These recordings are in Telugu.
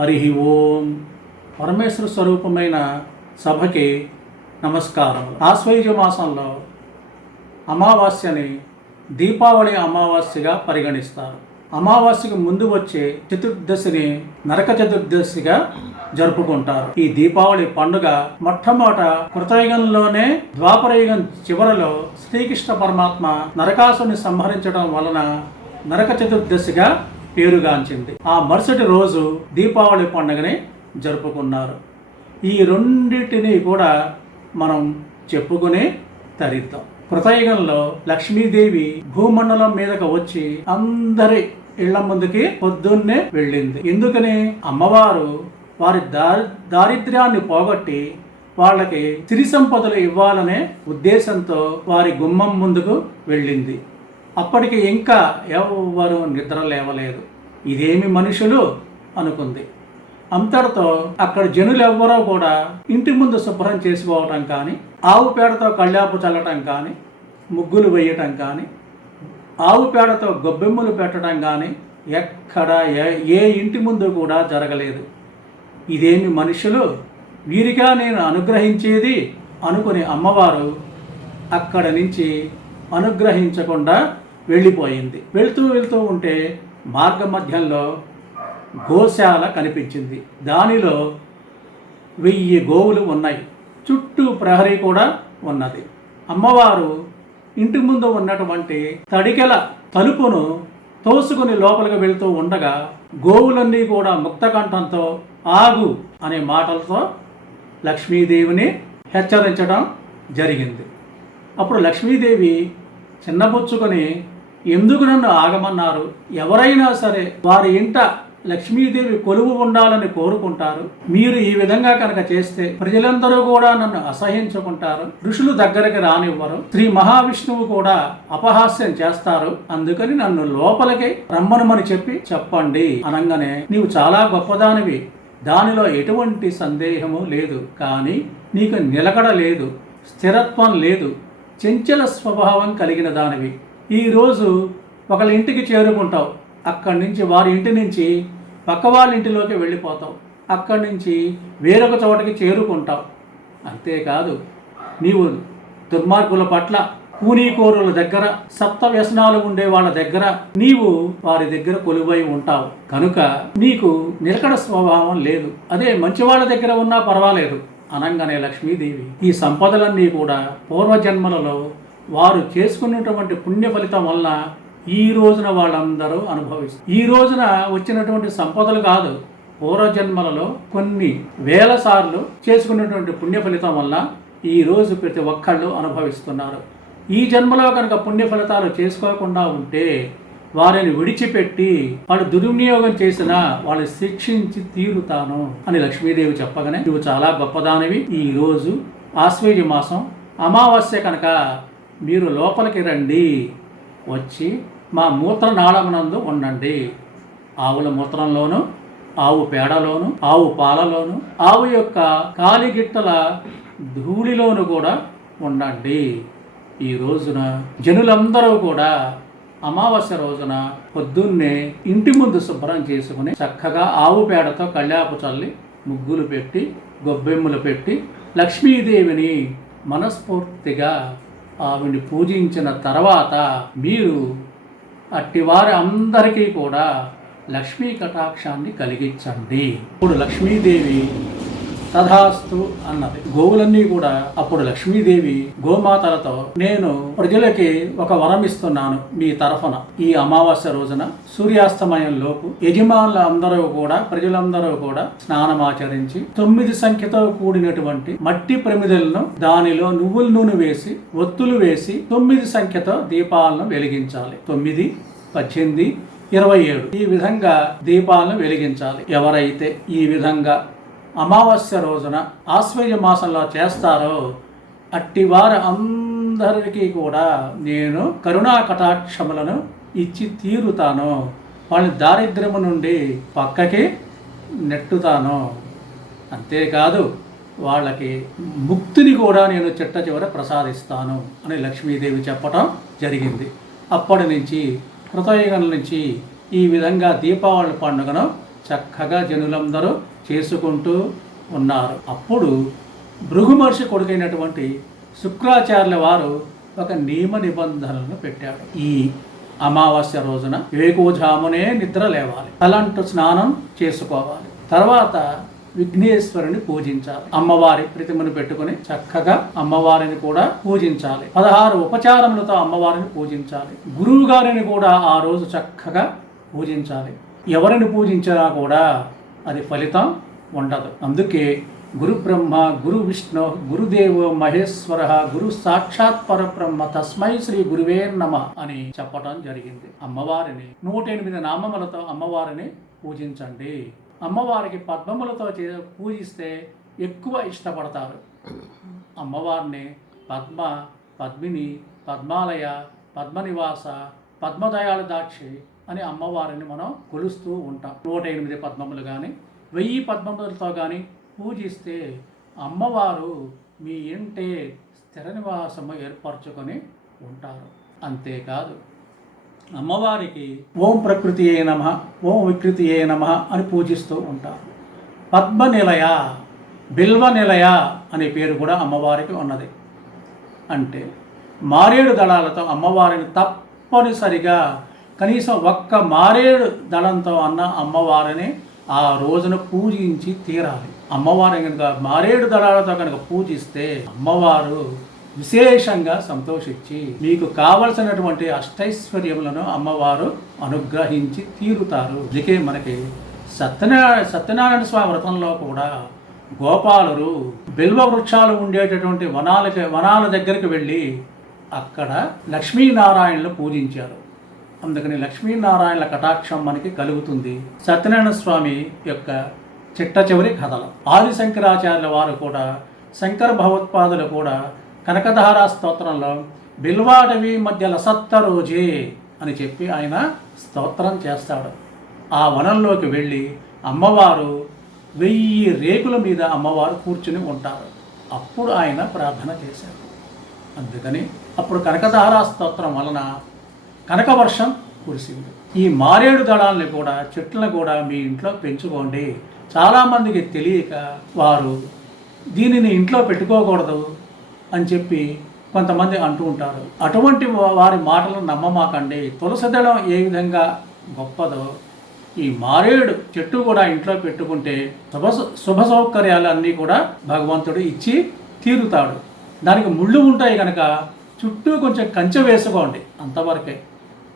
హరి ఓం. పరమేశ్వర స్వరూపమైన సభకి నమస్కారం ఆశ్వయుజ మాసంలో అమావాస్యని దీపావళి అమావాస్యగా పరిగణిస్తారు. అమావాస్యకు ముందు వచ్చే చతుర్దశిని నరక చతుర్దశిగా జరుపుకుంటారు. ఈ దీపావళి పండుగ మొట్టమొదట కృతయుగంలోనే ద్వాపరయుగం చివరలో శ్రీకృష్ణ పరమాత్మ నరకాసుని సంహరించడం వలన నరక చతుర్దశిగా పేరుగాంచింది ఆ మరుసటి రోజు దీపావళి పండుగని జరుపుకున్నారు. ఈ రెండింటిని కూడా మనం చెప్పుకుని తరిద్దాం. కృతయుగంలో లక్ష్మీదేవి భూమండలం మీదకు వచ్చి అందరి ఇళ్ళ ముందుకి పొద్దున్నే వెళ్ళింది. ఎందుకని? అమ్మవారు వారి దారి దారిద్ర్యాన్ని పోగొట్టి వాళ్ళకి సిరి సంపదలు ఇవ్వాలనే ఉద్దేశంతో వారి గుమ్మం ముందుకు వెళ్ళింది. అప్పటికి ఇంకా ఎవరు నిద్ర లేవలేదు. ఇదేమి మనుషులు? అనుకుంది. అంతటితో అక్కడ జనులు ఎవ్వరూ కూడా ఇంటి ముందు శుభ్రం చేసుకోవటం కానీ ఆవు పేడతో కళ్యాపు చల్లటం కానీ ముగ్గులు వేయటం కానీ ఆవు పేడతో గొబ్బెమ్మలు పెట్టడం కానీ ఎక్కడ ఏ ఏ ఇంటి ముందు కూడా జరగలేదు. ఇదేమి మనుషులు? వీరిగా నేను అనుగ్రహించేది? అనుకుని అమ్మవారు అక్కడ నుంచి అనుగ్రహించకుండా వెళ్ళిపోయింది. వెళ్తూ వెళ్తూ ఉంటే మార్గ మధ్యంలో గోశాల కనిపించింది. దానిలో వెయ్యి గోవులు ఉన్నాయి. చుట్టూ ప్రహరీ కూడా ఉన్నది. అమ్మవారు ఇంటి ముందు ఉన్నటువంటి తడికెల తలుపును తోసుకుని లోపలికి వెళ్తూ ఉండగా గోవులన్నీ కూడా ముక్తకంఠంతో ఆగు అనే మాటలతో లక్ష్మీదేవిని హెచ్చరించడం జరిగింది. అప్పుడు లక్ష్మీదేవి చిన్నబుచ్చుకొని ఎందుకు నన్ను ఆగమన్నారు? ఎవరైనా సరే వారి ఇంట లక్ష్మీదేవి కొలువు ఉండాలని కోరుకుంటారు. మీరు ఈ విధంగా కనుక చేస్తే ప్రజలందరూ కూడా నన్ను అసహించుకుంటారు. ఋషులు దగ్గరికి రానివ్వరు. శ్రీ మహావిష్ణువు కూడా అపహాస్యం చేస్తారు. అందుకని నన్ను లోపలికి రమ్మనమని చెప్పి చెప్పండి అనగానే నీవు చాలా గొప్పదానివి. దానిలో ఎటువంటి సందేహము లేదు. కానీ నీకు నిలకడ లేదు. స్థిరత్వం లేదు. చెంచల స్వభావం కలిగిన దానివి. ఈరోజు ఒకళ్ళ ఇంటికి చేరుకుంటావు. అక్కడి నుంచి వారి ఇంటి నుంచి పక్క వాళ్ళ ఇంటిలోకి వెళ్ళిపోతావు. అక్కడి నుంచి వేరొక చోటకి చేరుకుంటావు. అంతేకాదు నీవు దుర్మార్గుల పట్ల కూనీకోరుల దగ్గర సప్త వ్యసనాలు ఉండే వాళ్ళ దగ్గర నీవు వారి దగ్గర కొలువై ఉంటావు. కనుక నీకు నిలకడ స్వభావం లేదు. అదే మంచి వాళ్ళ దగ్గర ఉన్నా పర్వాలేదు. అనంగానే లక్ష్మీదేవి ఈ సంపదలన్నీ కూడా పూర్వజన్మలలో వారు చేసుకున్నటువంటి పుణ్య ఫలితం వల్ల ఈ రోజున వాళ్ళందరూ అనుభవిస్తారు. ఈ రోజున వచ్చినటువంటి సంపదలు కాదు పూర్వజన్మలలో కొన్ని వేల సార్లు చేసుకున్నటువంటి పుణ్య ఫలితం వల్ల ఈ రోజు ప్రతి ఒక్కళ్ళు అనుభవిస్తున్నారు. ఈ జన్మలో కనుక పుణ్య ఫలితాలు చేసుకోకుండా ఉంటే వారిని విడిచిపెట్టి వాడు దుర్వినియోగం చేసినా వాళ్ళు శిక్షించి తీరుతాను అని లక్ష్మీదేవి చెప్పగానే నువ్వు చాలా గొప్పదానివి. ఈ రోజు ఆశ్వేజ మాసం అమావాస్య కనుక మీరు లోపలికి రండి. వచ్చి మా మూత్రనాళమునందు ఉండండి. ఆవుల మూత్రంలోను ఆవు పేడలోను ఆవు పాలలోను ఆవు యొక్క కాలిగిట్టల ధూళిలోను కూడా ఉండండి. ఈ రోజున జనులందరూ కూడా అమావాస్య రోజున పొద్దున్నే ఇంటి ముందు శుభ్రం చేసుకుని చక్కగా ఆవు పేడతో కళ్యాపు చల్లి ముగ్గులు పెట్టి గొబ్బెమ్మలు పెట్టి లక్ష్మీదేవిని మనస్ఫూర్తిగా ఆవిని పూజించిన తర్వాత మీరు అట్టివారి అందరికీ కూడా లక్ష్మీ కటాక్షాన్ని కలిగించండి. ఇప్పుడు లక్ష్మీదేవి తథాస్తు అన్నది. గోవులన్నీ కూడా అప్పుడు లక్ష్మీదేవి గోమాతలతో నేను ప్రజలకి ఒక వరం ఇస్తున్నాను మీ తరఫున. ఈ అమావాస్య రోజున సూర్యాస్తమయం లోపు అందరూ కూడా ప్రజలందరూ కూడా స్నానమాచరించి తొమ్మిది సంఖ్యతో కూడినటువంటి మట్టి ప్రమిదలను దానిలో నువ్వుల నూనె వేసి ఒత్తులు వేసి తొమ్మిది సంఖ్యతో దీపాలను వెలిగించాలి. తొమ్మిది పద్దెనిమిది ఇరవై ఏడు. ఈ విధంగా దీపాలను వెలిగించాలి. ఎవరైతే ఈ విధంగా అమావాస్య రోజున ఆశ్వయ మాసంలో చేస్తారో అట్టి వారి అందరికీ కూడా నేను కరుణా కటాక్షములను ఇచ్చి తీరుతాను. వాళ్ళని దారిద్ర్యము నుండి పక్కకి నెట్టుతాను. అంతేకాదు వాళ్ళకి ముక్తిని కూడా నేను చిట్ట చివర ప్రసాదిస్తాను అని లక్ష్మీదేవి చెప్పటం జరిగింది. అప్పటి నుంచి కృతయుగం నుంచి ఈ విధంగా దీపావళి పండుగను చక్కగా జనులందరూ చేసుకుంటూ ఉన్నారు. అప్పుడు భృగు మహర్షి కొడుకైనటువంటి శుక్రాచార్యుల వారు ఒక నియమ నిబంధనలను పెట్టాడు ఈ అమావాస్య రోజున వివేకోజామునే నిద్ర లేవాలి. తలంటు స్నానం చేసుకోవాలి. తర్వాత విఘ్నేశ్వరుని పూజించాలి. అమ్మవారి ప్రతిమను పెట్టుకుని చక్కగా అమ్మవారిని కూడా పూజించాలి. పదహారు ఉపచారములతో అమ్మవారిని పూజించాలి. గురువు గారిని కూడా ఆ రోజు చక్కగా పూజించాలి. ఎవరిని పూజించినా కూడా అది ఫలితం ఉండదు. అందుకే గురు బ్రహ్మ గురు విష్ణు గురుదేవ మహేశ్వర గురు సాక్షాత్ పరబ్రహ్మ తస్మై శ్రీ గురువే నమ అని చెప్పడం జరిగింది. అమ్మవారిని నూట ఎనిమిది నామములతో అమ్మవారిని పూజించండి. అమ్మవారికి పద్మములతో చే- పూజిస్తే ఎక్కువ ఇష్టపడతారు. అమ్మవారిని పద్మ పద్మిని పద్మాలయ పద్మనివాస పద్మదయాళ దాక్షి అని అమ్మవారిని మనం కొలుస్తూ ఉంటాం. నూట ఎనిమిది పద్మములు కానీ వెయ్యి పద్మములతో కానీ పూజిస్తే అమ్మవారు మీ ఇంటే స్థిర నివాసము ఏర్పరచుకొని ఉంటారు. అంతేకాదు అమ్మవారికి ఓం ప్రకృతి ఏ నమ ఓం వికృతి ఏ నమ అని పూజిస్తూ ఉంటారు. పద్మ నిలయ బిల్వ నిలయ అనే పేరు కూడా అమ్మవారికి ఉన్నది. అంటే మారేడు దళాలతో అమ్మవారిని తప్పనిసరిగా కనీసం ఒక్క మారేడు దళంతో అన్న అమ్మవారిని ఆ రోజున పూజించి తీరాలి. అమ్మవారిని కనుక మారేడు దళాలతో కనుక పూజిస్తే అమ్మవారు విశేషంగా సంతోషించి మీకు కావలసినటువంటి అష్టైశ్వర్యములను అమ్మవారు అనుగ్రహించి తీరుతారు. అందుకే మనకి సత్యనారాయణ సత్యనారాయణ స్వామి వ్రతంలో కూడా గోపాలురు బిల్వ వృక్షాలు ఉండేటటువంటి వనాలకి వనాల దగ్గరికి వెళ్ళి అక్కడ లక్ష్మీనారాయణలు పూజించారు. అందుకని లక్ష్మీనారాయణల కటాక్షం మనకి కలుగుతుంది సత్యనారాయణ స్వామి యొక్క చిట్ట చివరి కథలు. ఆది శంకరాచార్యుల వారు కూడా శంకర భగవత్పాదులు కూడా కనకధారా స్తోత్రంలో బిల్వాటవి మధ్య లసత్త రోజే అని చెప్పి ఆయన స్తోత్రం చేస్తాడు. ఆ వనంలోకి వెళ్ళి అమ్మవారు వెయ్యి రేకుల మీద అమ్మవారు కూర్చుని ఉంటారు. అప్పుడు ఆయన ప్రార్థన చేశారు. అందుకని అప్పుడు కనకధారా స్తోత్రం వలన కనక వర్షం కురిసింది. ఈ మారేడు దళాలని కూడా చెట్లను కూడా మీ ఇంట్లో పెంచుకోండి. చాలామందికి తెలియక వారు దీనిని ఇంట్లో పెట్టుకోకూడదు అని చెప్పి కొంతమంది అంటూ ఉంటారు. అటువంటి వారి మాటలను నమ్మమాకండి. తులసి దళం ఏ విధంగా గొప్పదో ఈ మారేడు చెట్టు కూడా ఇంట్లో పెట్టుకుంటే శుభ శుభ సౌకర్యాలు అన్నీ కూడా భగవంతుడు ఇచ్చి తీరుతాడు. దానికి ముళ్ళు ఉంటాయి కనుక చుట్టూ కొంచెం కంచె వేసుకోండి అంతవరకే.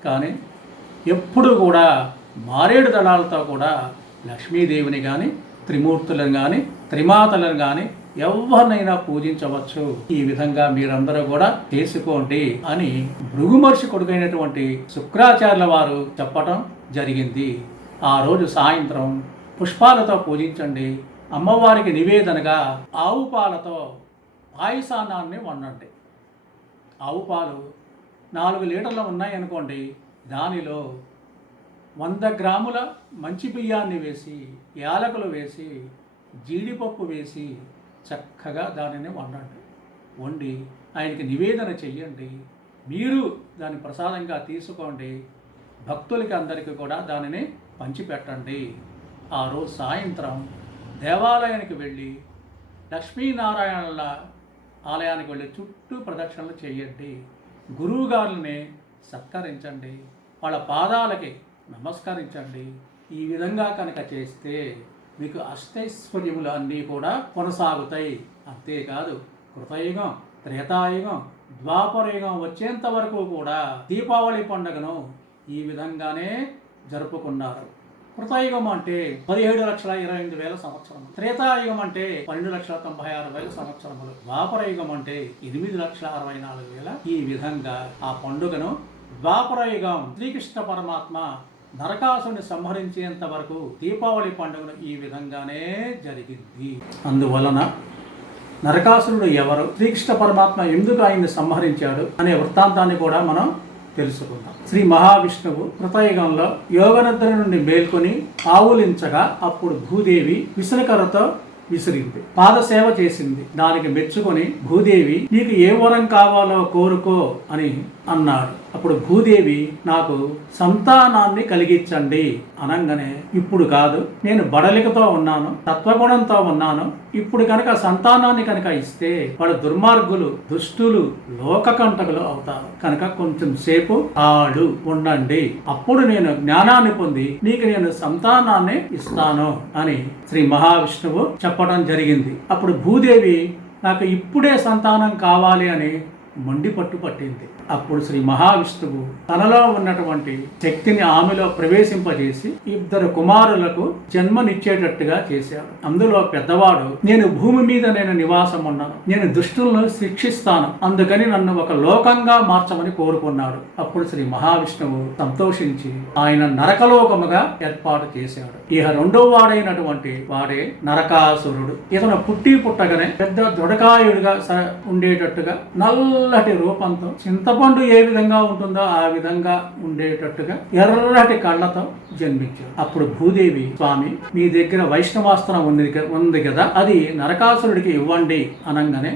కానీ ఎప్పుడు కూడా మారేడు దళాలతో కూడా లక్ష్మీదేవిని కానీ త్రిమూర్తులను కానీ త్రిమాతలను కానీ ఎవరినైనా పూజించవచ్చు. ఈ విధంగా మీరందరూ కూడా చేసుకోండి అని భృగుమర్షి కొడుకైనటువంటి శుక్రాచార్యుల వారు చెప్పటం జరిగింది. ఆ రోజు సాయంత్రం పుష్పాలతో పూజించండి. అమ్మవారికి నివేదనగా ఆవు పాలతో పాయసానాన్ని వండండి. ఆవు పాలు నాలుగు లీటర్లు ఉన్నాయనుకోండి దానిలో వంద గ్రాముల మంచి బియ్యాన్ని వేసి యాలకులు వేసి జీడిపప్పు వేసి చక్కగా దానిని వండండి. వండి ఆయనకి నివేదన చెయ్యండి. మీరు దాన్ని ప్రసాదంగా తీసుకోండి. భక్తులకి అందరికీ కూడా దానిని పంచిపెట్టండి. ఆ రోజు సాయంత్రం దేవాలయానికి వెళ్ళి లక్ష్మీనారాయణల ఆలయానికి వెళ్ళి చుట్టూ ప్రదక్షిణలు చేయండి. గురువుగారిని సత్కరించండి వాళ్ళ పాదాలకి నమస్కరించండి. ఈ విధంగా కనుక చేస్తే మీకు అష్టైశ్వర్యములు అన్నీ కూడా కొనసాగుతాయి. అంతేకాదు కృతయుగం త్రేతాయుగం ద్వాపరయుగం వచ్చేంత వరకు కూడా దీపావళి పండుగను ఈ విధంగానే జరుపుకున్నారు. కృతయుగం అంటే పదిహేడు లక్షల ఇరవై ఎనిమిది వేల సంవత్సరం త్రేతాయుగం అంటే పన్నెండు లక్షల తొంభై ఆరు వేల సంవత్సరములు. ద్వాపరయుగం అంటే ఎనిమిది లక్షల అరవై నాలుగు వేల ఈ విధంగా ఆ పండుగను ద్వాపరయుగం శ్రీకృష్ణ పరమాత్మ నరకాసుని సంహరించేంత వరకు దీపావళి పండుగను ఈ విధంగానే జరిగింది. అందువలన నరకాసురుడు ఎవరు? శ్రీకృష్ణ పరమాత్మ ఎందుకు ఆయన్ని సంహరించాడు అనే వృత్తాంతాన్ని కూడా మనం తెలుసుకుందాం. శ్రీ మహావిష్ణువు కృతయుగంలో యోగనిద్ర నుండి మేల్కొని ఆవులించగా అప్పుడు భూదేవి విసునకరతో విసిరింది. పాదసేవ చేసింది. దానికి మెచ్చుకొని భూదేవి నీకు ఏ వరం కావాలో కోరుకో అని అన్నాడు. అప్పుడు భూదేవి నాకు సంతానాన్ని కలిగించండి. అనగానే ఇప్పుడు కాదు. నేను బడలికతో ఉన్నాను తత్వగుణంతో ఉన్నాను. ఇప్పుడు కనుక సంతానాన్ని కనుక ఇస్తే వాడు దుర్మార్గులు దుష్టులు లోకకంటకులు అవుతారు. కనుక కొంచెం సేపు ఆడు ఉండండి. అప్పుడు నేను జ్ఞానాన్ని పొంది నీకు నేను సంతానాన్ని ఇస్తాను. అని శ్రీ మహావిష్ణువు చెప్పడం జరిగింది. అప్పుడు భూదేవి నాకు ఇప్పుడే సంతానం కావాలి అని మొండి పట్టు పట్టింది. అప్పుడు శ్రీ మహావిష్ణువు తనలో ఉన్నటువంటి శక్తిని ఆమెలో ప్రవేశింపజేసి ఇద్దరు కుమారులకు జన్మనిచ్చేటట్టుగా చేశాడు. అందులో పెద్దవాడు నేను భూమి మీద నేను నివాసం ఉన్నాను నేను దుష్టులను శిక్షిస్తాను. అందుకని నన్ను ఒక లోకంగా మార్చమని కోరుకున్నాడు. అప్పుడు శ్రీ మహావిష్ణువు సంతోషించి ఆయన నరకలోకముగా ఏర్పాటు చేశాడు. ఇహ రెండో వాడైనటువంటి వాడే నరకాసురుడు. ఇతను పుట్టి పుట్టగానే పెద్ద దృఢకాయుడిగా స- ఉండేటట్టుగా తెల్లటి రూపంతో చింతపండు ఏ విధంగా ఉంటుందో ఆ విధంగా ఉండేటట్టుగా ఎర్రటి కళ్ళతో జన్మించాడు. అప్పుడు భూదేవి స్వామి మీ దగ్గర వైష్ణవాస్త్రం ఉంది ఉంది కదా అది నరకాసురుడికి ఇవ్వండి అనగానే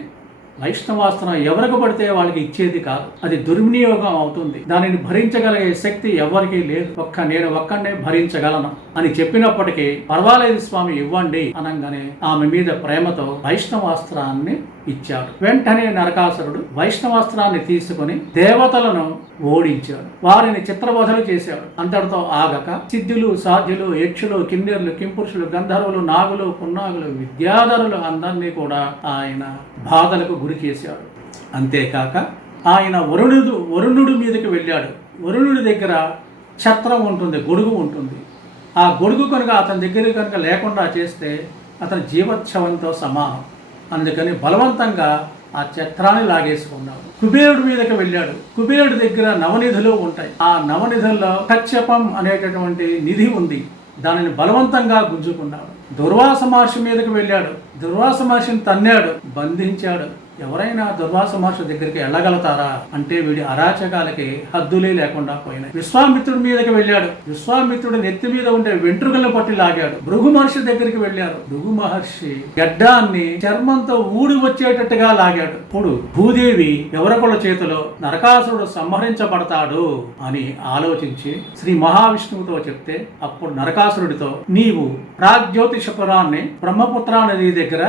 వైష్ణవాస్త్రం ఎవరికి పడితే వాళ్ళకి ఇచ్చేది కాదు. అది దుర్వినియోగం అవుతుంది. దానిని భరించగలిగే శక్తి ఎవరికీ లేదు. ఒక్క నేను ఒక్కనే భరించగలను అని చెప్పినప్పటికీ పర్వాలేదు స్వామి ఇవ్వండి అనగానే ఆమె మీద ప్రేమతో వైష్ణవాస్త్రాన్ని ఇచ్చాడు. వెంటనే నరకాసురుడు వైష్ణవాస్త్రాన్ని తీసుకుని దేవతలను ఓడించాడు. వారిని చిత్రవధలు చేశాడు. అంతటితో ఆగక సిద్ధులు సాధ్యులు యక్షులు కిన్నెర్లు కింపురుషులు గంధర్వులు నాగులు పున్నాగులు విద్యాధరులు అందరినీ కూడా ఆయన బాధలకు గురి చేశాడు. అంతేకాక ఆయన వరుణుడు వరుణుడి మీదకి వెళ్ళాడు. వరుణుడి దగ్గర ఛత్రం ఉంటుంది గొడుగు ఉంటుంది. ఆ గొడుగు కనుక అతని దగ్గర కనుక లేకుండా చేస్తే అతని జీవోత్సవంతో సమానం. అందుకని బలవంతంగా ఆ చక్రాన్ని లాగేసుకున్నాడు. కుబేరుడి మీదకి వెళ్ళాడు. కుబేరుడి దగ్గర నవనిధులు ఉంటాయి. ఆ నవనిధుల్లో కచ్చపం అనేటటువంటి నిధి ఉంది. దానిని బలవంతంగా గుంజుకున్నాడు. దుర్వాస మహర్షి మీదకు వెళ్ళాడు. దుర్వాస మహర్షిని తన్నాడు. బంధించాడు. ఎవరైనా దుర్వాస మహర్షి దగ్గరికి వెళ్ళగలుగుతారా అంటే వీడి అరాచకాలకి హద్దులే లేకుండా పోయినాయి. విశ్వామిత్రుడి మీదకి వెళ్ళాడు. విశ్వామిత్రుడు నెత్తి మీద ఉండే వెంట్రుకలను పట్టి లాగాడు. భృగు మహర్షి దగ్గరికి వెళ్ళారు. భృగు మహర్షి గడ్డాన్ని చర్మంతో ఊడి వచ్చేటట్టుగా లాగాడు. ఇప్పుడు భూదేవి ఎవరకొల చేతిలో నరకాసురుడు సంహరించబడతాడు అని ఆలోచించి శ్రీ మహావిష్ణువుతో చెప్తే అప్పుడు నరకాసురుడితో నీవు ప్రాగ్జ్యోతిషపురాన్ని బ్రహ్మపుత్ర నది దగ్గర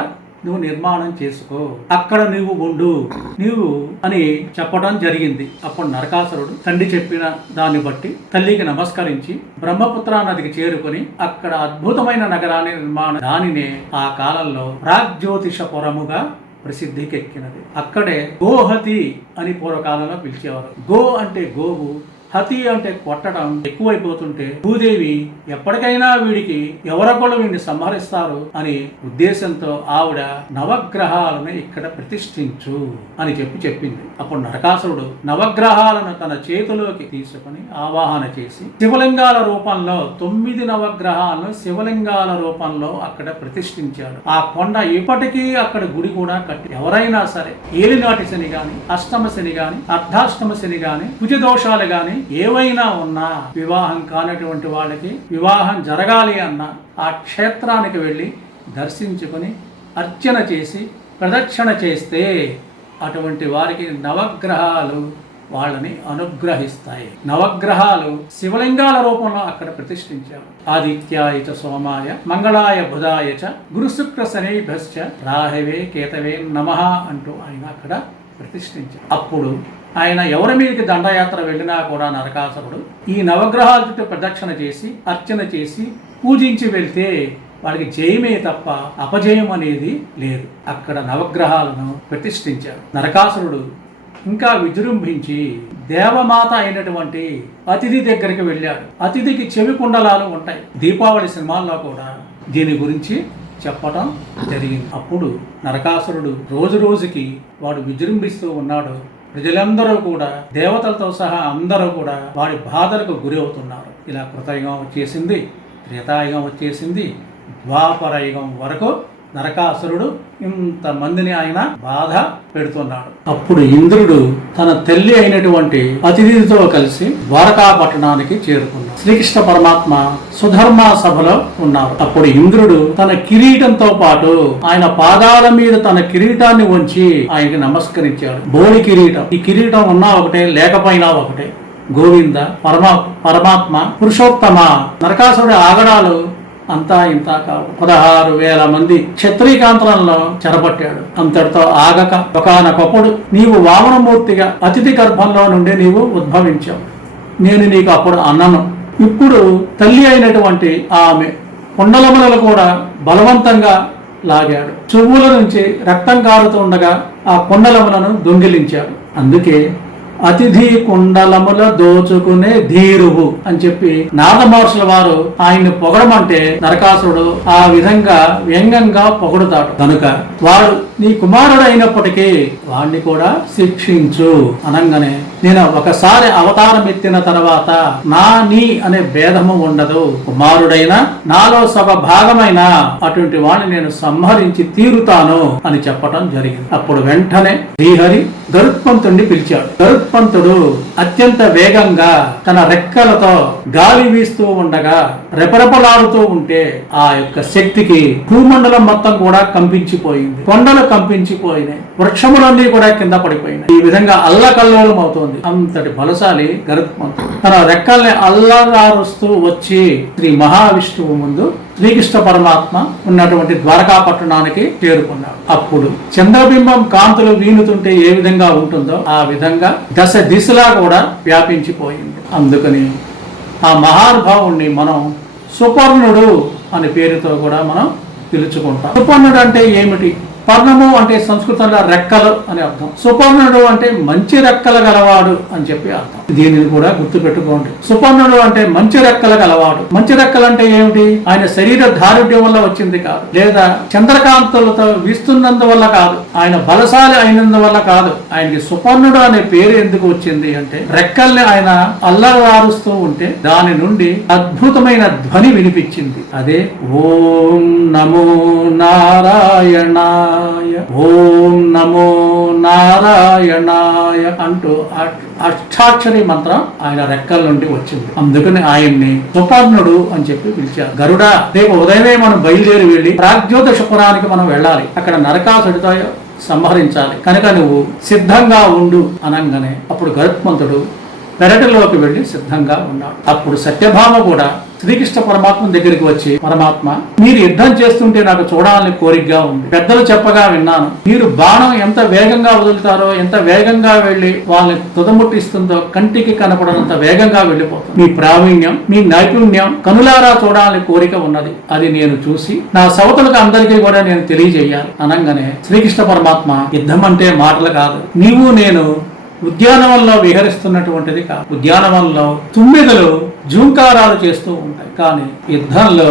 నువ్వు నిర్మాణం చేసుకో. అక్కడ నువ్వు ఉండు. నీవు అని చెప్పడం జరిగింది. అప్పుడు నరకాసురుడు తండ్రి చెప్పిన దాన్ని బట్టి తల్లికి నమస్కరించి బ్రహ్మపుత్ర నదికి చేరుకొని అక్కడ అద్భుతమైన నగరాన్ని నిర్మాణం దానినే ఆ కాలంలో ప్రాగ్జ్యోతిషపురముగా ప్రసిద్ధికెక్కినది. అక్కడే గోహతి అని పూర్వకాలంలో పిలిచేవారు. గో అంటే గోవు హతి అంటే కొట్టడం ఎక్కువైపోతుంటే భూదేవి ఎప్పటికైనా వీడికి ఎవరొకళ్ళు వీడిని సంహరిస్తారు అని ఉద్దేశంతో ఆవిడ నవగ్రహాలను ఇక్కడ ప్రతిష్ఠించు అని చెప్పి చెప్పింది. అప్పుడు నరకాసురుడు నవగ్రహాలను తన చేతిలోకి తీసుకుని ఆవాహన చేసి శివలింగాల రూపంలో తొమ్మిది నవగ్రహాలను శివలింగాల రూపంలో అక్కడ ప్రతిష్ఠించాడు. ఆ కొండ ఇప్పటికీ అక్కడ గుడి కూడా కట్టి ఎవరైనా సరే ఏలినాటి శని గాని అష్టమ శని గాని అర్ధాష్టమ శని గాని కుజ దోషాలు గాని ఏవైనా ఉన్నా వివాహం కానటువంటి వాళ్ళకి వివాహం జరగాలి అన్న ఆ క్షేత్రానికి వెళ్ళి దర్శించుకొని అర్చన చేసి ప్రదక్షిణ చేస్తే అటువంటి వారికి నవగ్రహాలు వాళ్ళని అనుగ్రహిస్తాయి. నవగ్రహాలు శివలింగాల రూపంలో అక్కడ ప్రతిష్ఠించారు. ఆదిత్యాయ చ సోమాయ మంగళాయ బుధాయ చ గురుశుక్ర శనైభ్యశ్చ రాహవే కేతవే నమః అంటూ ఆయన అక్కడ ప్రతిష్ఠించారు. అప్పుడు ఆయన ఎవరి మీదకి దండయాత్ర వెళ్ళినా కూడా నరకాసురుడు ఈ నవగ్రహాల చుట్టూ ప్రదక్షిణ చేసి అర్చన చేసి పూజించి వెళ్తే వాడికి జయమే తప్ప అపజయం అనేది లేదు. అక్కడ నవగ్రహాలను ప్రతిష్ఠించారు. నరకాసురుడు ఇంకా విజృంభించి దేవమాత అయినటువంటి అతిథి దగ్గరికి వెళ్ళాడు. అతిథికి చెవి కుండలాలు ఉంటాయి. దీపావళి సినిమాల్లో కూడా దీని గురించి చెప్పటం జరిగింది. అప్పుడు నరకాసురుడు రోజు రోజుకి వాడు విజృంభిస్తూ ఉన్నాడు. ప్రజలందరూ కూడా దేవతలతో సహా అందరూ కూడా వారి బాధలకు గురి అవుతున్నారు. ఇలా కృతయుగం వచ్చేసింది త్రేతాయుగం వచ్చేసింది ద్వాపరయుగం వరకు నరకాసురుడు ఇంతమందిని ఆయన బాధ పెడుతున్నాడు. అప్పుడు ఇంద్రుడు తన తల్లి అయినటువంటి అతిథితో కలిసి ద్వారకా పట్టణానికి చేరుకున్నాడు. శ్రీకృష్ణ పరమాత్మ సుధర్మ సభలో ఉన్నారు. అప్పుడు ఇంద్రుడు తన కిరీటంతో పాటు ఆయన పాదాల మీద తన కిరీటాన్ని ఉంచి ఆయనకి నమస్కరించాడు. బోడి కిరీటం. ఈ కిరీటం ఉన్నా ఒకటే లేకపోయినా ఒకటే. గోవింద పరమా పరమాత్మ పురుషోత్తమ నరకాసురుడి ఆగడాలు అంతా ఇంత కావు. పదహారు వేల మంది క్షత్రికాంతరంలో చెరబట్టాడు అంతటితో ఆగక ఒకనొకప్పుడు నీవు వామనమూర్తిగా అతిథి గర్భంలో నుండి నీవు ఉద్భవించావు. నేను నీకు అప్పుడు అన్నను. ఇప్పుడు తల్లి అయినటువంటి ఆమె కుండలములను కూడా బలవంతంగా లాగాడు. చెవుల నుంచి రక్తం కారుతుండగా ఆ కుండలములను దొంగిలించాడు. అందుకే అతిథి కుండలముల దోచుకునే ధీరువు అని చెప్పి నాగమహర్షుల వారు ఆయన్ని పొగడమంటే నరకాసురుడు ఆ విధంగా వ్యంగ్యంగా పొగడుతాడు. కనుక వారు నీ కుమారుడు అయినప్పటికీ వాణ్ణి కూడా శిక్షించు అనగానే నేను ఒకసారి అవతారం ఎత్తిన తర్వాత నా నీ అనే భేదము ఉండదు. కుమారుడైన నాలో సభ భాగమైన అటువంటి వాణ్ణి నేను సంహరించి తీరుతాను అని చెప్పటం జరిగింది. అప్పుడు వెంటనే శ్రీహరి గరుత్పంతుణ్ణి పిలిచాడు. గరుత్పంతుడు అత్యంత వేగంగా తన రెక్కలతో గాలి వీస్తూ ఉండగా రెపరెపలాడుతూ ఉంటే ఆ యొక్క శక్తికి భూమండలం మొత్తం కూడా కంపించిపోయింది. కొండలు కంపించిపోయినాయి. వృక్షములన్నీ కూడా కింద పడిపోయినాయి. ఈ విధంగా అల్లకల్లోలం అవుతోంది. అంతటి బలశాలి గరుత్మంతుడు. తన రెక్కల్ని అల్లరారుస్తూ వచ్చి శ్రీ మహావిష్ణువు ముందు శ్రీకృష్ణ పరమాత్మ ఉన్నటువంటి ద్వారకా పట్టణానికి చేరుకున్నాడు. అప్పుడు చంద్రబింబం కాంతులు వీలుతుంటే ఏ విధంగా ఉంటుందో ఆ విధంగా దశ దిశలా కూడా వ్యాపించిపోయింది. అందుకని ఆ మహానుభావుణ్ణి మనం సుపర్ణుడు అనే పేరుతో కూడా మనం పిలుచుకుంటాం. సుపర్ణుడు అంటే ఏమిటి? పర్ణము అంటే సంస్కృతంలో రెక్కలు అని అర్థం. సుపర్ణుడు అంటే మంచి రెక్కల గలవాడు అని చెప్పి అర్థం. దీనిని కూడా గుర్తు పెట్టుకోండి సుపర్ణుడు అంటే మంచి రెక్కల గలవాడు. మంచి రెక్కలు అంటే ఏమిటి? ఆయన శరీర దారుఢ్యం వల్ల వచ్చింది కాదు. లేదా చంద్రకాంతులతో వీస్తున్నందువల్ల కాదు. ఆయన బలశాలి అయినందువల్ల కాదు. ఆయనకి సుపర్ణుడు అనే పేరు ఎందుకు వచ్చింది అంటే రెక్కల్ని ఆయన అల్లగారుస్తూ ఉంటే దాని నుండి అద్భుతమైన ధ్వని వినిపించింది. అదే ఓం నమో నారాయణ. నారాయణాయ. ఓం నమో నారాయణాయ అంటూ అష్టాక్షరి మంత్రం ఆయన రెక్కల నుండి వచ్చింది. అందుకని ఆయన్ని సుపర్ణుడు అని చెప్పి పిలిచారు. గరుడ రేపు ఉదయమే మనం బయలుదేరి వెళ్ళి ప్రాగ్జ్యోతిషపురానికి మనం వెళ్ళాలి. అక్కడ నరకాసుడితో సంహరించాలి. కనుక నువ్వు సిద్ధంగా ఉండు అనగానే అప్పుడు గరుత్మంతుడు పెరటిలోకి వెళ్ళి సిద్ధంగా ఉన్నాడు. అప్పుడు సత్యభామ కూడా శ్రీకృష్ణ పరమాత్మ దగ్గరికి వచ్చి పరమాత్మ మీరు యుద్ధం చేస్తుంటే నాకు చూడాలని కోరికగా ఉంది. పెద్దలు చెప్పగా విన్నాను. మీరు బాణం ఎంత వేగంగా వదులుతారో ఎంత వేగంగా వెళ్ళి వాళ్ళని తుదముట్టిస్తుందో కంటికి కనపడనంత వేగంగా వెళ్ళిపోతుంది మీ ప్రావీణ్యం మీ నైపుణ్యం కనులారా చూడాలని కోరిక ఉన్నది. అది నేను చూసి నా సవతులకు అందరికీ కూడా నేను తెలియజేయాలి. అనగానే శ్రీకృష్ణ పరమాత్మ యుద్ధం అంటే మాటలు కాదు. నీవు నేను ఉద్యానవనంలో విహరిస్తున్నటువంటిది కాదు. ఉద్యానవనంలో తుమ్మిదలు జూంకారాలు చేస్తూ ఉంటాయి. కానీ యుద్ధంలో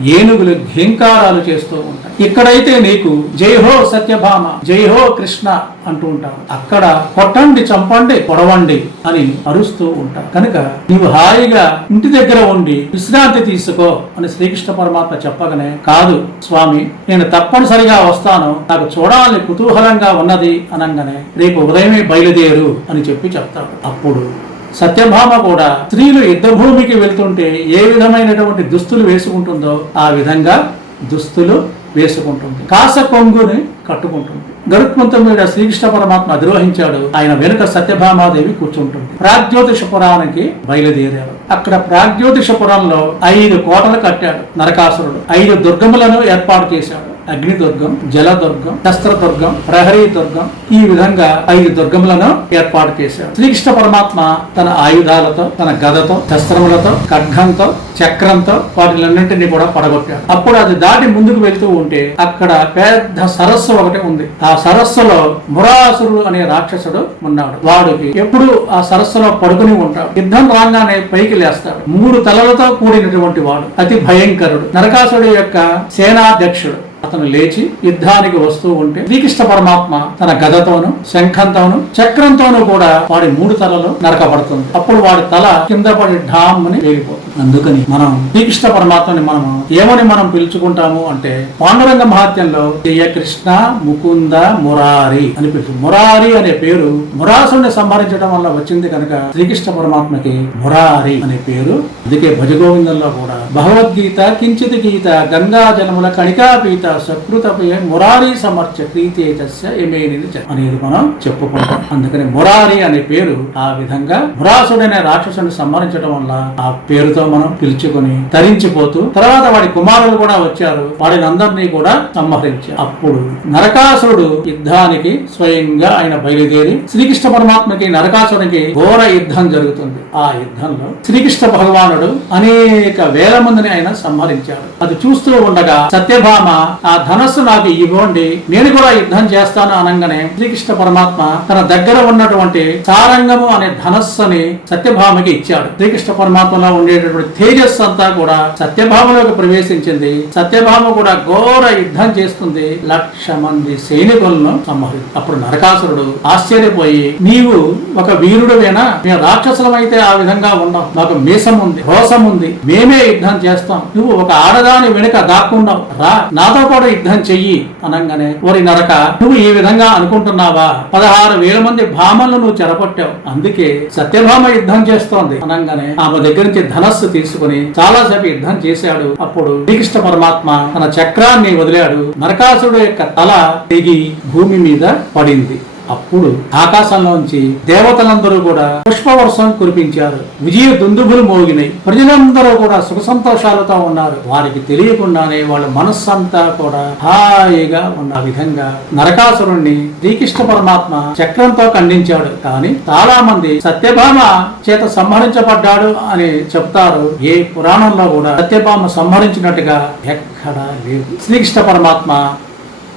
ఏనుగులు ఘేంకారాలు చేస్తూ ఉంటాయి. ఇక్కడైతే నీకు జై హో సత్యభామ జై హో కృష్ణ అంటూ ఉంటారు. అక్కడ కొట్టండి చంపండి పొడవండి అని అరుస్తూ ఉంటారు. కనుక నీవు హాయిగా ఇంటి దగ్గర ఉండి విశ్రాంతి తీసుకో అని శ్రీకృష్ణ పరమాత్మ చెప్పగానే కాదు స్వామి నేను తప్పనిసరిగా వస్తాను. నాకు చూడాలని కుతూహలంగా ఉన్నది అనగానే రేపు ఉదయమే బయలుదేరు అని చెప్పి చెప్తాడు. అప్పుడు సత్యభామ కూడా స్త్రీలు యుద్ధభూమికి వెళ్తుంటే ఏ విధమైనటువంటి దుస్తులు వేసుకుంటుందో ఆ విధంగా దుస్తులు వేసుకుంటుంది. కాస కొంగుని కట్టుకుంటుంది. గరుత్మంతం మీద శ్రీకృష్ణ పరమాత్మ అధిరోహించాడు. ఆయన వెనుక సత్యభామాదేవి కూర్చుంటుంది. ప్రాగ్జ్యోతిషపురానికి బయలుదేరారు అక్కడ ప్రాగ్జ్యోతిషపురంలో ఐదు కోటలు కట్టాడు నరకాసురుడు. ఐదు దుర్గములను ఏర్పాటు చేశాడు. అగ్ని దుర్గం జల దుర్గం దుర్గం ప్రహరీ దుర్గం ఈ విధంగా ఐదు దుర్గములను ఏర్పాటు చేశాడు శ్రీకృష్ణ పరమాత్మ తన ఆయుధాలతో తన గదతో శస్త్రములతో ఖడ్గంతో చక్రంతో వాటిలన్నింటినీ కూడా పడగొట్టాడు అప్పుడు అది దాటి ముందుకు వెళ్తూ ఉంటే అక్కడ పెద్ద సరస్సు ఒకటి ఉంది. ఆ సరస్సులో మురాసురుడు అనే రాక్షసుడు ఉన్నాడు. వాడికి ఎప్పుడు ఆ సరస్సులో పడుకుని ఉంటాడు. యుద్ధం రాగానే పైకి లేస్తాడు. మూడు తలలతో కూడినటువంటి వాడు. అతి భయంకరుడు. నరకాసుడి యొక్క సేనాధ్యక్షుడు. అతను లేచి యుద్ధానికి వస్తూ ఉంటే శ్రీకృష్ణ పరమాత్మ తన గదతోను శంఖంతోను చక్రంతోను కూడా వాడి మూడు తలలు నరకబడుతుంది. అప్పుడు వాడి తల కింద పడి ఢామ్ అని వేగిపోతుంది. అందుకని మనం శ్రీకృష్ణ పరమాత్మని మనము ఏమని మనం పిలుచుకుంటాము అంటే పాండురంగ మహాత్యంలో జయ కృష్ణ ముకుంద మురారి అని పిలుచు మురారి అనే పేరు మురాసుని సంహరించడం వల్ల వచ్చింది కనుక శ్రీకృష్ణ పరమాత్మకి మురారి అనే పేరు. అందుకే భజగోవిందంలో కూడా భగవద్గీత కించిత్ గీత గంగా జనముల కణికాపీత సకృత మురారి సమర్చ ప్రీతేజస్య ఎమేనిది అనేది మనం చెప్పుకుంటాం. అందుకని మురారి అనే పేరు ఆ విధంగా మురాసుడనే రాక్షసుని సంహరించడం వల్ల ఆ పేరుతో మనం పిలుచుకొని తరించిపోతూ తర్వాత వాడి కుమారులు కూడా వచ్చారు. వాడిని అందరినీ కూడా సంహరించారు. అప్పుడు నరకాసురుడు యుద్ధానికి స్వయంగా ఆయన బయలుదేరి శ్రీకృష్ణ పరమాత్మకి నరకాసురునికి ఘోర యుద్ధం జరుగుతుంది. ఆ యుద్ధంలో శ్రీకృష్ణ భగవానుడు అనేక వేల మందిని ఆయన సంహరించాడు అది చూస్తూ ఉండగా సత్యభామ ఆ ధనస్సు నాకు ఇవ్వండి. నేను కూడా యుద్ధం చేస్తాను అనగానే శ్రీకృష్ణ పరమాత్మ తన దగ్గర ఉన్నటువంటి సారంగము అనే ధనస్సుని సత్యభామకి ఇచ్చాడు. శ్రీకృష్ణ పరమాత్మలో ఉండేటటువంటి తేజస్సు అంతా కూడా సత్యభామలోకి ప్రవేశించింది. సత్యభామ కూడా ఘోర యుద్ధం చేస్తుంది. లక్ష మంది సైనికులను సంహరి అప్పుడు నరకాసురుడు ఆశ్చర్యపోయి నీవు ఒక వీరుడువేనా? మేము రాక్షసులమైతే ఆ విధంగా ఉన్నాం మాకు మీసం ఉంది రోసం ఉంది. మేమే యుద్ధం చేస్తాం. నువ్వు ఒక ఆడదాని వెనుక దాక్కున్నావు. రా నాతో కూడా యుద్ధం చెయ్యి అనగానే ఓరి నరక నువ్వు ఈ విధంగా అనుకుంటున్నావా? పదహారు వేల మంది భామలను నువ్వు చెరపట్టావు. అందుకే సత్యభామ యుద్ధం చేస్తోంది అనగానే ఆమె దగ్గర నుంచి ధనస్సు తీసుకుని చాలాసేపు యుద్ధం చేశాడు. అప్పుడు శ్రీకృష్ణ పరమాత్మ తన చక్రాన్ని వదిలాడు. నరకాసుడు యొక్క తల తెగి భూమి మీద పడింది. అప్పుడు ఆకాశంలోంచి దేవతలందరూ కూడా పుష్పవర్షం కురిపించారు. విజయ దుందుబులు మోగినాయి ప్రజలందరూ కూడా సుఖ సంతోషాలతో ఉన్నారు. వారికి తెలియకుండానే వాళ్ళ మనస్సంతా కూడా హాయిగా ఉన్న విధంగా నరకాసురుణ్ణి శ్రీకృష్ణ పరమాత్మ చక్రంతో ఖండించాడు. కానీ చాలా మంది సత్యభామ చేత సంహరించబడ్డాడు అని చెప్తారు. ఏ పురాణంలో కూడా సత్యభామ సంహరించినట్టుగా ఎక్కడా లేదు. శ్రీకృష్ణ పరమాత్మ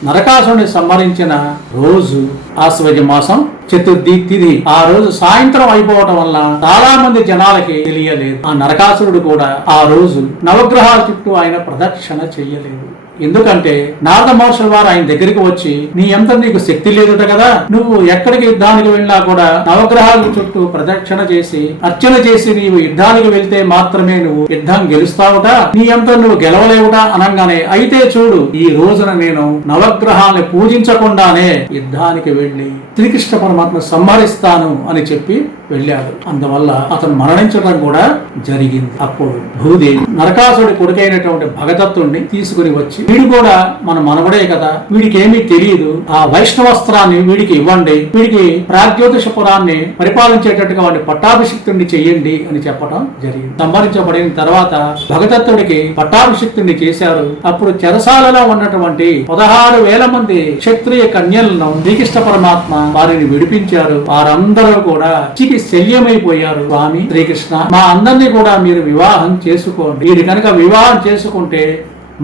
నరకాసుని సంహరించిన రోజు ఆశ్వజ మాసం చతుర్థి తిథి ఆ రోజు సాయంత్రం అయిపోవటం వల్ల చాలా మంది జనాలకి తెలియలేదు. ఆ నరకాసురుడు కూడా ఆ రోజు నవగ్రహాల చుట్టూ ఆయన ప్రదక్షిణ చెయ్యలేదు ఎందుకంటే నారద మహర్షుల వారు ఆయన దగ్గరికి వచ్చి నీ ఎంత నీకు శక్తి లేదుట కదా నువ్వు ఎక్కడికి యుద్ధానికి వెళ్ళినా కూడా నవగ్రహాల చుట్టూ ప్రదక్షిణ చేసి అర్చన చేసి నీవు యుద్ధానికి వెళ్తే మాత్రమే నువ్వు యుద్ధం గెలుస్తావుట నీ ఎంత నువ్వు గెలవలేవుట అనగానే అయితే చూడు ఈ రోజున నేను నవగ్రహాన్ని పూజించకుండానే యుద్ధానికి వెళ్ళి శ్రీకృష్ణ పరమాత్మ సంహరిస్తాను అని చెప్పి వెళ్ళాడు. అందువల్ల అతను మరణించడం కూడా జరిగింది. అప్పుడు భూదేవి నరకాసుడి కొడుకైనటువంటి భగదత్తుణ్ణి తీసుకుని వచ్చి వీడు కూడా మన మనవడే కదా వీడికి ఏమీ తెలియదు ఆ వైష్ణవస్త్రాన్ని వీడికి ఇవ్వండి. వీడికి ప్రాగ్యోతిష పురాన్ని పరిపాలించేటట్టుగా వాడిని పట్టాభిషిక్తుడిని చెయ్యండి అని చెప్పడం జరిగింది. సంహరించబడిన తర్వాత భగదత్తుడికి పట్టాభిషిక్తుడిని చేశారు. అప్పుడు చెరసాలలో ఉన్నటువంటి పదహారు వేల మంది క్షత్రియ కన్యలను శ్రీకృష్ణ పరమాత్మ వారిని విడిపించారు. వారందరూ కూడా చికి శల్యమైపోయారు. స్వామి శ్రీకృష్ణ మా అందరినీ కూడా మీరు వివాహం చేసుకోండి. వీడి కనుక వివాహం చేసుకుంటే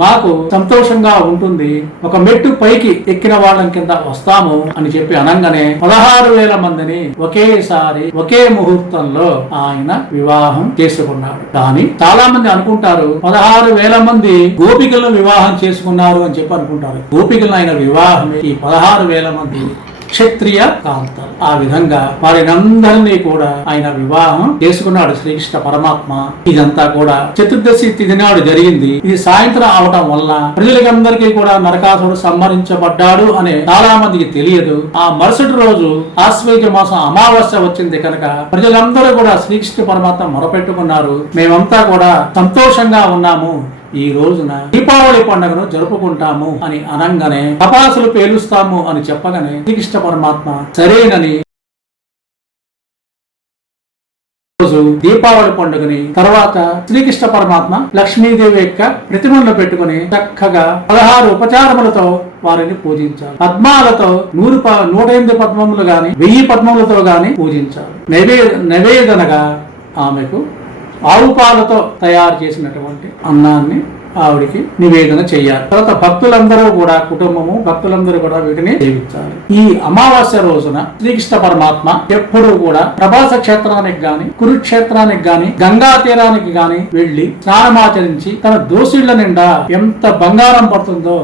మాకు సంతోషంగా ఉంటుంది. ఒక మెట్టు పైకి ఎక్కిన వాళ్ళం కింద వస్తాము అని చెప్పి అనగానే పదహారు వేల మందిని ఒకేసారి ఒకే ముహూర్తంలో ఆయన వివాహం చేసుకున్నాడు కానీ చాలా మంది అనుకుంటారు పదహారు వేల మంది గోపికలను వివాహం చేసుకున్నారు అని చెప్పి అనుకుంటారు. గోపికలను ఆయన వివాహం ఈ పదహారు వేల మంది క్షత్రియ కాంత. ఆ విధంగా వారినందరినీ కూడా ఆయన వివాహం చేసుకున్నాడు శ్రీకృష్ణ పరమాత్మ. ఇదంతా కూడా చతుర్దశి తిథి నాడు జరిగింది. ఇది సాయంత్రం అవటం వల్ల ప్రజలకందరికీ కూడా నరకాసుడు సంహరించబడ్డాడు అనే చాలా మందికి తెలియదు. ఆ మరుసటి రోజు ఆశ్వేజ మాసం అమావాస్య వచ్చింది కనుక ప్రజలందరూ కూడా శ్రీకృష్ణ పరమాత్మ మొరపెట్టుకున్నారు. మేమంతా కూడా సంతోషంగా ఉన్నాము. ఈ రోజున దీపావళి పండుగను జరుపుకుంటాము అని అనంగానే తపాసులు పేలుస్తాము అని చెప్పగానే శ్రీకృష్ణ పరమాత్మ సరేనని రోజు దీపావళి పండుగని తర్వాత శ్రీకృష్ణ పరమాత్మ లక్ష్మీదేవి యొక్క ప్రతిమలను పెట్టుకుని చక్కగా పదహారు ఉపచారములతో వారిని పూజించారు పద్మాలతో నూరు నూట ఎనిమిది పద్మములు గాని వెయ్యి పద్మములతో గాని పూజించారు నైవే నైవేదనగా ఆమెకు ఆవు పాలతో తయారు చేసినటువంటి అన్నాన్ని ఆవిడికి నివేదన చేయాలి. తర్వాత భక్తులందరూ కూడా కుటుంబము భక్తులందరూ కూడా వీటిని సేవించాలి. ఈ అమావాస్య రోజున శ్రీకృష్ణ పరమాత్మ ఎప్పుడూ కూడా ప్రభాస క్షేత్రానికి గాని కురుక్షేత్రానికి గాని గంగా తీరానికి గాని వెళ్ళి స్నానమాచరించి తన దోషుళ్ళ నిండా ఎంత బంగారం పడుతుందో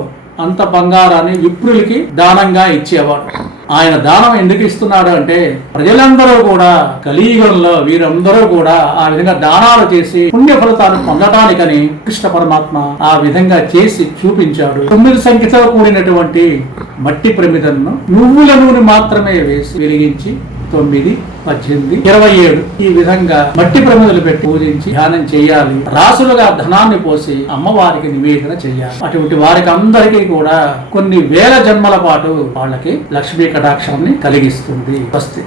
అంత బంగారాన్ని విప్రులకి దానంగా ఇచ్చేవాడు. ఆయన దానం ఎందుకు ఇస్తున్నాడు అంటే ప్రజలందరూ కూడా కలియుగంలో వీరందరూ కూడా ఆ విధంగా దానాలు చేసి పుణ్య ఫలితాలు పొందటానికని కృష్ణ పరమాత్మ ఆ విధంగా చేసి చూపించాడు. తొమ్మిది సంఖ్యతో కూడినటువంటి మట్టి ప్రమిదను నువ్వుల నూనె మాత్రమే వేసి వెలిగించి తొమ్మిది పద్దెనిమిది ఇరవై ఏడు. ఈ విధంగా మట్టి ప్రమిదలు పెట్టి పూజించి ధ్యానం చేయాలి. రాసులుగా ధనాన్ని పోసి అమ్మవారికి నివేదన చేయాలి. అటువంటి వారికి అందరికీ కూడా కొన్ని వేల జన్మల పాటు వాళ్ళకి లక్ష్మీ కటాక్షాన్ని కలిగిస్తుంది. వస్తే